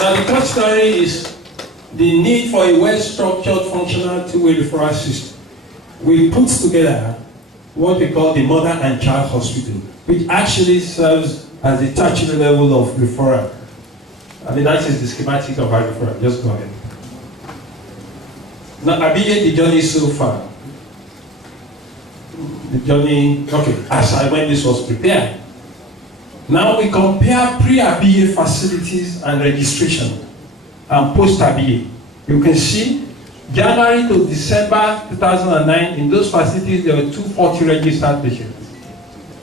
Now the third story is the need for a well-structured, functional two-way referral system. We put together what we call the Mother and Child Hospital, which actually serves as the tertiary level of referral. I mean, that is the schematic of our referral. Just go ahead. Now, Abiye, the journey so far. The journey, okay, as when this was prepared. Now we compare pre-Abiye facilities and registration and post-Abiye. You can see January to December 2009, in those facilities there were 240 registered patients.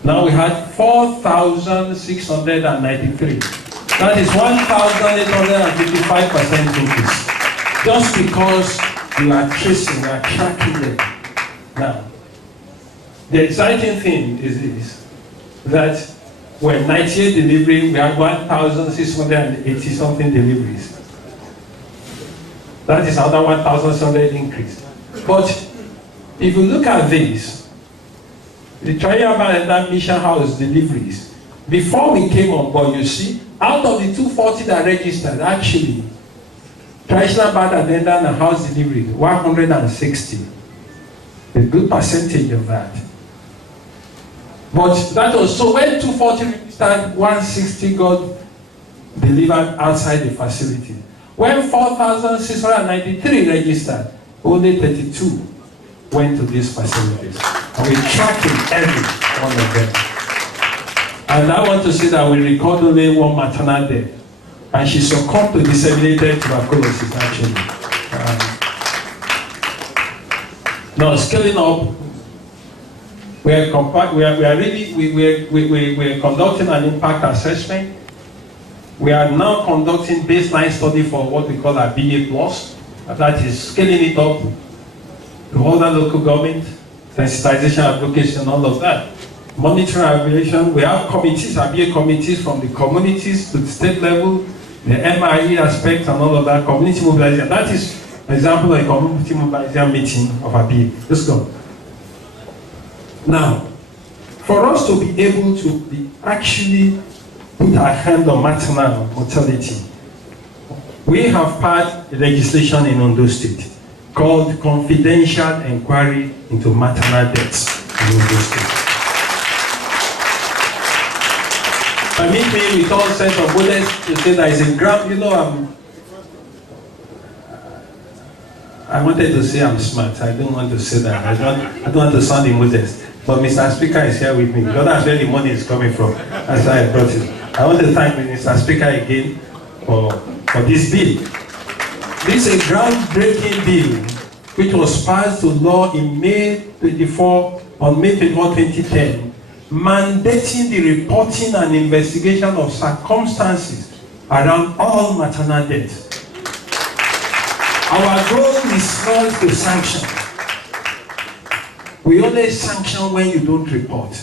Now we had 4,693. That is 1,855% increase. Just because we are tracing, we are tracking them. Now, the exciting thing is this, that when 98 delivery, we had 1,680 something deliveries. That is another 1,700 increase. But if you look at this, the Trial Mission House deliveries, before we came on board, you see, out of the 240 that registered, actually, traditional bad attendant and house delivery, 160. A good percentage of that. But that was, so when 240 registered, 160 got delivered outside the facility. When 4,693 registered, only 32 went to these facilities. And we're tracking every one of them. And I want to say that we record only one maternal death. And she succumbed to disseminated tuberculosis, actually. Now, scaling up, we're conducting an impact assessment. We are now conducting baseline study for what we call our BA Plus. That is scaling it up to other local government, sensitization, advocacy, and all of that. Monitoring evaluation, we have committees, BA committees from the communities to the state level, the MIE aspect, and all of that, community mobilization. That is an example of a community mobilization meeting of BA. Let's go. Now, for us to be able to actually put our hand on maternal mortality, we have passed legislation in Ondo State called Confidential Inquiry into Maternal Deaths in Ondo State. Permit me, with all sense of modesty, to say that is a grant, you know, I wanted to say I'm smart. I don't want to say that. I don't want to sound immodest. But Mr. Speaker is here with me. Because that's where the money is coming from. That's why I brought it. I want to thank Mr. Speaker again for this bill. This is a groundbreaking bill which was passed to law in May 24, 2010, mandating the reporting and investigation of circumstances around all maternal deaths. Our goal is not to sanction. We only sanction when you don't report.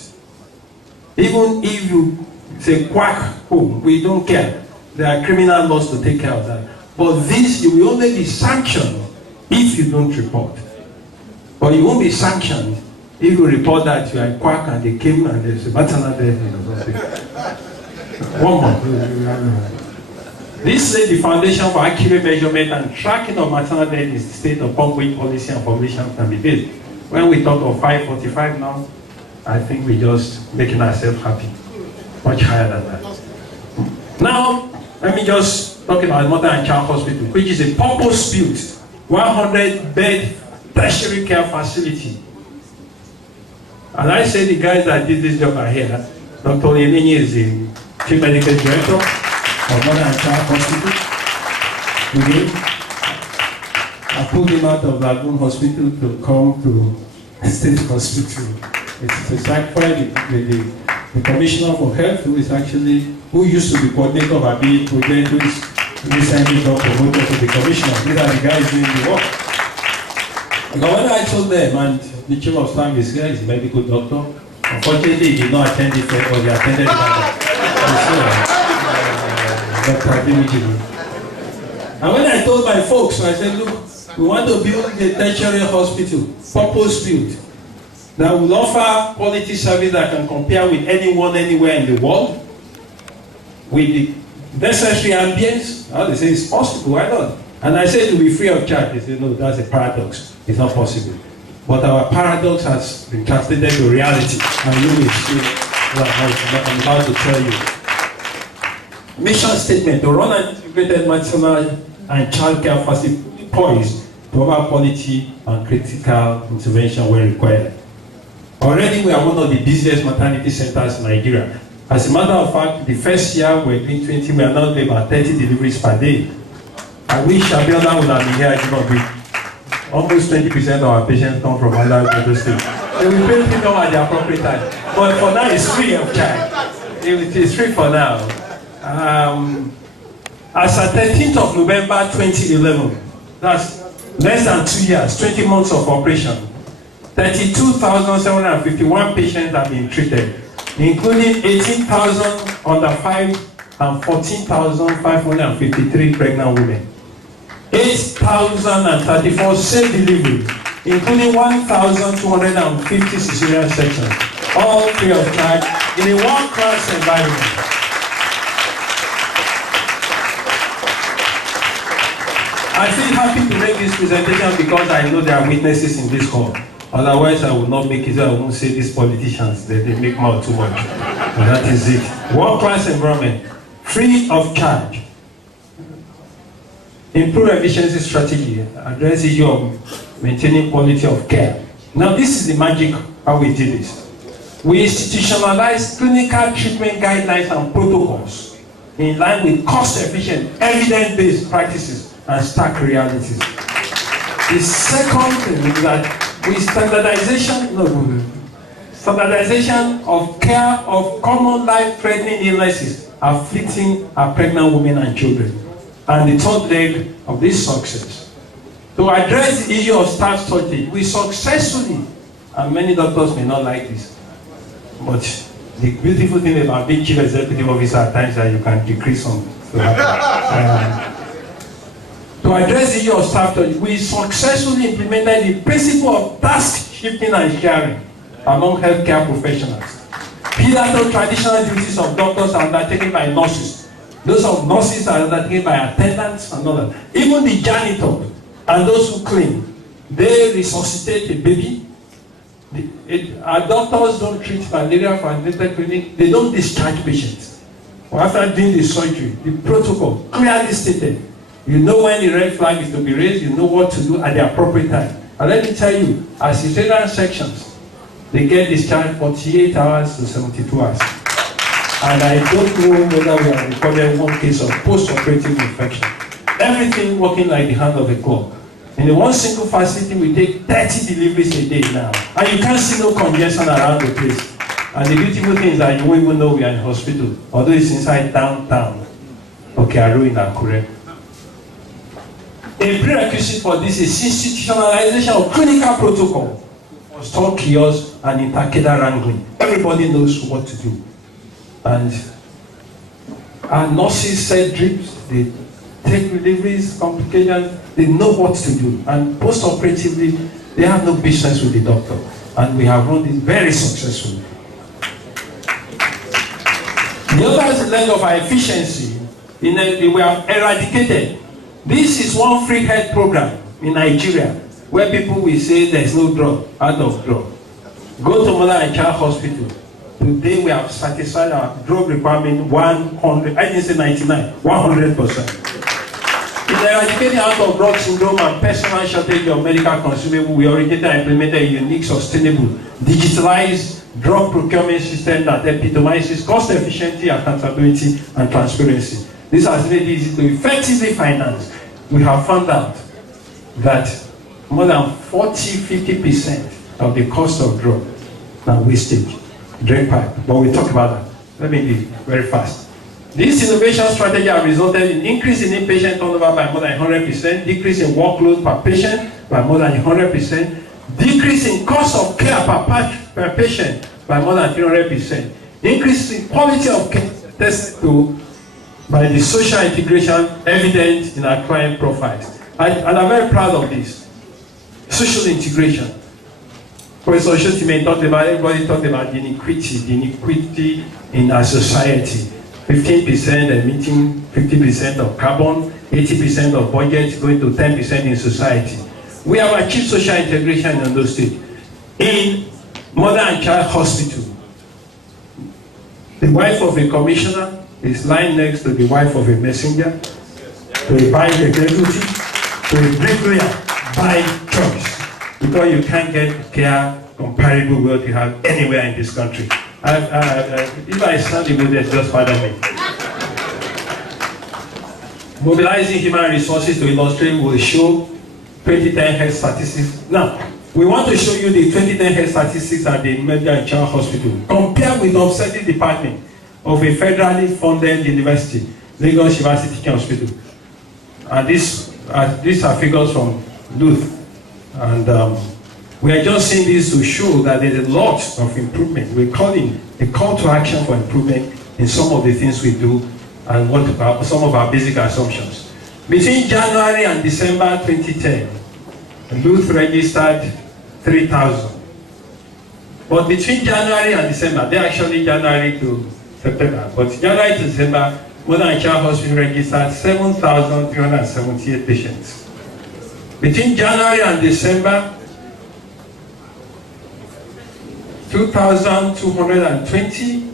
Even if you say quack home, we don't care. There are criminal laws to take care of that. But this, you will only be sanctioned if you don't report. But you won't be sanctioned if you report that you are a quack and they came and there's a maternal death. One more. This laid the foundation for accurate measurement and tracking of maternal death is the state upon which policy and population can be built. When we talk of 545 now, I think we're just making ourselves happy. Much higher than that. Now, let me just talk about Mother and Child Hospital, which is a purpose-built 100-bed tertiary care facility. And I say the guys that did this job are here. Dr. Yenini is the Chief Medical Director of Mother and Child Hospital. Today, I pulled him out of Lagoon Hospital to come to State Hospital. It's actually the Commissioner for Health, who used to be coordinator of our BA project, who is recently got promoted to the Commissioner. These are the guys doing the work. But when I told them, and the Chief of Staff is here, he's a medical doctor, unfortunately he did not attend the fair, but he attended Dr. And when I told my folks, I said, look, we want to build a tertiary hospital, purpose-built, that will offer quality service that can compare with anyone, anywhere in the world, with the necessary ambience. Now they say it's possible, why not? And I say it will be free of charge. They say, no, that's a paradox. It's not possible. But our paradox has been translated to reality. And you will see what I'm about to tell you. Mission statement: to run an integrated maternal and child care facility poised to offer quality and critical intervention when required. Already we are one of the busiest maternity centers in Nigeria. As a matter of fact, the first year we're doing 20, we are now doing about 30 deliveries per day. I wish Abiola would have been here. I do not. Almost 20% of our patients come from other states. They will pay people at the appropriate time. But for now, it's free of charge. It is free for now. As at 13th of November 2011, that's less than 2 years, 20 months of operation, 32,751 patients have been treated, including 18,000 under 5 and 14,553 pregnant women. 8,034 safe deliveries, including 1,250 cesarean sections, all free of charge in a world-class environment. I feel happy to make this presentation because I know there are witnesses in this hall. Otherwise, I would not make it. I won't say these politicians, they make mouth too much. And that is it. World-class environment, free of charge. Improve efficiency strategy, address the issue of maintaining quality of care. Now, this is the magic how we do this. We institutionalize clinical treatment guidelines and protocols in line with cost-efficient, evidence-based practices and stark realities. The second thing is that with standardization of care of common life-threatening illnesses afflicting our pregnant women and children. And the third leg of this success, to address the issue of staff shortage, we successfully, and many doctors may not like this, but the beautiful thing about being chief executive officer at times that you can decrease on. To address the issue of staff shortage, we successfully implemented the principle of task shifting and sharing among healthcare professionals. Pivotal traditional duties of doctors are undertaken by nurses. Those of nurses are undertaken by attendants and others. Even the janitor and those who clean, they resuscitate a baby. Our doctors don't treat malaria for antenatal clinic. They don't discharge patients. After doing the surgery, the protocol clearly stated. You know when the red flag is to be raised. You know what to do at the appropriate time. And let me tell you, as cesarean sections, they get discharged 48 hours to 72 hours. And I don't know whether we have recorded one case of post-operative infection. Everything working like the hand of a clock. In the one single facility, we take 30 deliveries a day now. And you can't see no congestion around the place. And the beautiful thing is that you won't even know we are in hospital, although it's inside downtown. Okay, Aru in Akure. A prerequisite for this is institutionalization of clinical protocol for stock kiosks and intercadal wrangling. Everybody knows what to do. And our nurses set drips, they take deliveries, complications, they know what to do. And post-operatively, they have no business with the doctor. And we have run this very successfully. The other leg of our efficiency, we have eradicated. This is one free health program in Nigeria, where people will say there's no drug, out of drug. Go to Mother and Child Hospital. Today we have satisfied our drug requirement 100, I didn't say 99, 100%. In eradicating out of drug syndrome and personal shortage of medical consumables, we originated and implemented a unique, sustainable, digitalized drug procurement system that epitomizes cost efficiency, accountability, and transparency. This has made it easy to effectively finance. We have found out that more than 40–50% of the cost of drug are wastage. Drain pipe, but we'll talk about that. Let me be very fast. This innovation strategy has resulted in increase in inpatient turnover by more than 100%, decrease in workload per patient by more than 100%, decrease in cost of care per patient by more than 300%, increase in quality of care tested to by the social integration evident in our client profiles. And I'm very proud of this. Social integration. Professor Oshotime talked about, everybody talked about the inequity in our society. 15% emitting 50% of carbon, 80% of budget going to 10% in society. We have achieved social integration in Ondo State. In Mother and Child Hospital, the wife of a commissioner is lying next to the wife of a messenger, to a bank executive, to a bricklayer by choice, because you can't get care comparable with what you have anywhere in this country. If I sound the model, just pardon me. Mobilizing human resources to illustrate will show 2010 health statistics. Now, we want to show you the 2010 health statistics at the Mother and Child Hospital. Compare with the obstetric department of a federally funded university, Lagos University Teaching Hospital. And these are figures from Luth. And we are just saying this to show that there's a lot of improvement. We're calling a call to action for improvement in some of the things we do and some of our basic assumptions. Between January and December 2010, Luth registered 3,000. But between January and December, they're actually January to September, but January to December, Mother and Child Hospital registered 7,378 patients. Between January and December, 2,220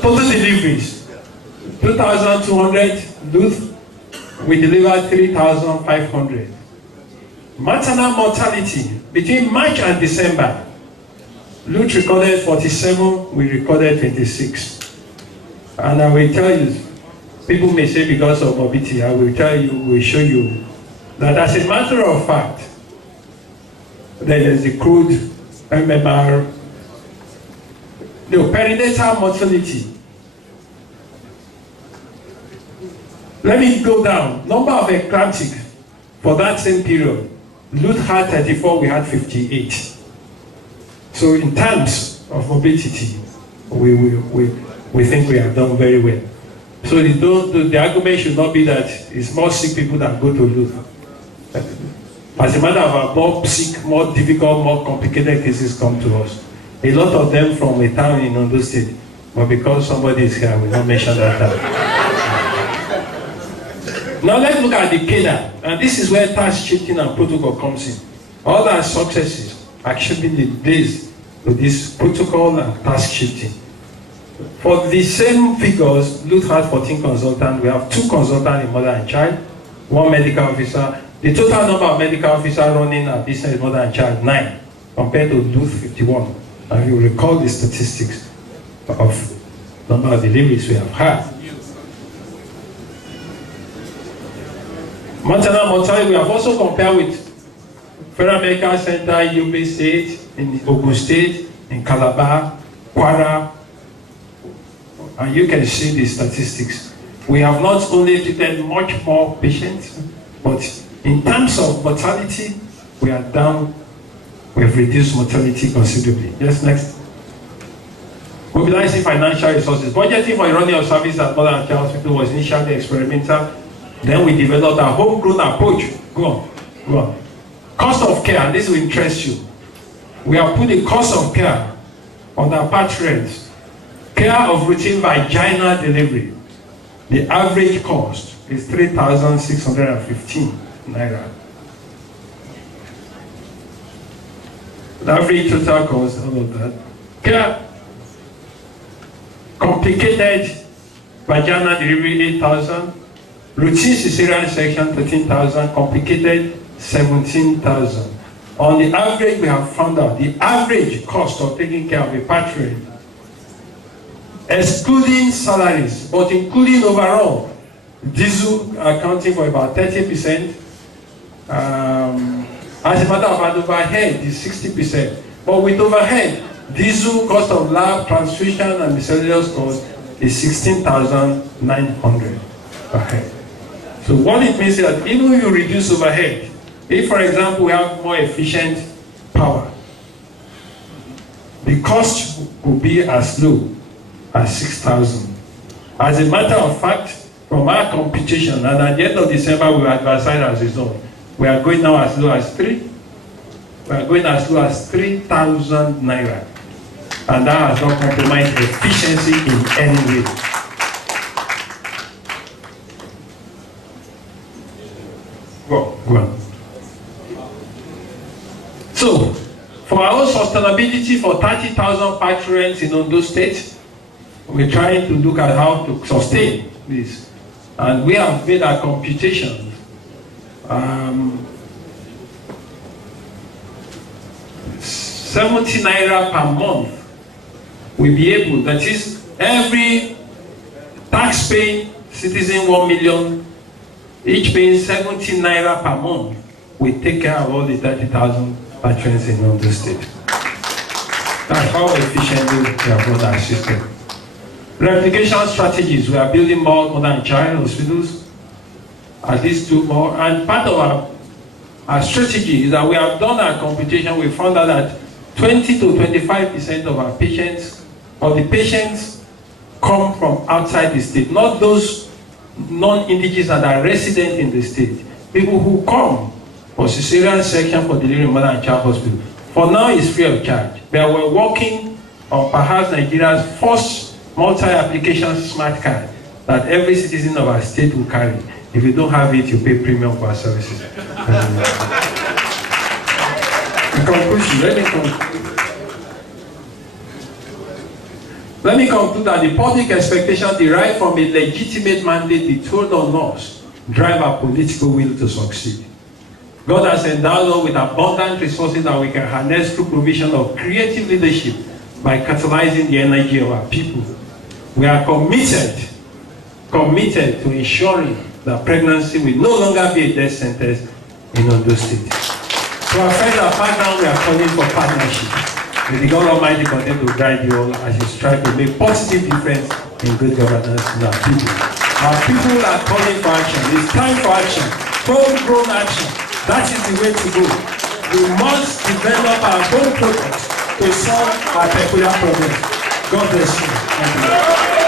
total deliveries. 2,200 Luth, we delivered 3,500. Maternal mortality between March and December, Luth recorded 47, we recorded 26. And I will tell you, people may say because of morbidity, I will tell you, will show you that as a matter of fact, there is a crude MMR, perinatal mortality. Let me go down. Number of eclamptic for that same period. Luth had 34, we had 58. So in terms of morbidity, we think we have done very well. So the argument should not be that it's more sick people that go to Luth. As a matter of fact, more sick, more difficult, more complicated cases come to us. A lot of them from a town in Ondo State, but because somebody is here, we don't mention that town. Now let's look at the CADA, and this is where task shifting and protocol comes in. All our successes actually based on this protocol and task shifting. For the same figures, Luth has 14 consultants. We have 2 consultants in Mother and Child, 1 medical officer. The total number of medical officers running our business Mother and Child, 9, compared to Luth 51. And you recall the statistics of number of deliveries we have had. Maternal mortality, we have also compared with Federal Medical Center, Yobe State, in Ogun State, in Calabar, Kwara, and you can see the statistics. We have not only treated much more patients, but in terms of mortality, we are down. We have reduced mortality considerably. Yes, next. Mobilizing financial resources. Budgeting for the running of service at Mother and Child Hospital was initially experimental. Then we developed a homegrown approach. Go on. Cost of care, and this will interest you. We have put the cost of care on our part rents. Care of routine vaginal delivery. The average cost is 3,615 naira. The average total cost, all of that. Care, complicated vaginal delivery, 8,000. Routine cesarean section, 13,000. Complicated, 17,000. On the average, we have found out the average cost of taking care of a parent, excluding salaries, but including overall, diesel accounting for about 30%. As a matter of fact, overhead is 60%. But with overhead, diesel, cost of lab, transfusion, and miscellaneous cost is 16,900 per head. So what it means is that even if you reduce overhead, if, for example, we have more efficient power, the cost will be as low as 6,000. As a matter of fact, from our computation, and at the end of December, we will advertise as a zone. We are going now as low as 3. We are going as low as 3,000 naira. And that has not compromised efficiency in any way. Go on. So, for our own sustainability for 30,000 patrons in Ondo State, we're trying to look at how to sustain this. And we have made our computations. 70 naira per month will be able, that is, every tax-paying citizen 1 million, each paying 70 naira per month, will take care of all the 30,000 patrons in Ondo State. That's how efficiently we have run our system. Replication strategies, we are building more modern child hospitals, at least 2 more, and part of our strategy is that we have done our computation. We found out that 20 to 25% of our patients, or the patients, come from outside the state, not those non-indigenous that are resident in the state. People who come for cesarean section for delivery in Mother and Child Hospital. For now, it's free of charge. But we're working on perhaps Nigeria's first multi-application smart card that every citizen of our state will carry. If you don't have it, you pay premium for our services. In conclusion, let me conclude that the public expectation derived from a legitimate mandate bestowed on us drive our political will to succeed. God has endowed us with abundant resources that we can harness through provision of creative leadership by catalyzing the energy of our people. We are committed to ensuring that pregnancy will no longer be a death sentence in Ondo State. To our friends and partners, we are calling for partnership. May the God Almighty continue to guide you all as you strive to make positive difference in good governance in our people. Our people are calling for action. It's time for action. Homegrown action. That is the way to go. We must develop our own products to solve our peculiar problems. God bless you. Thank you.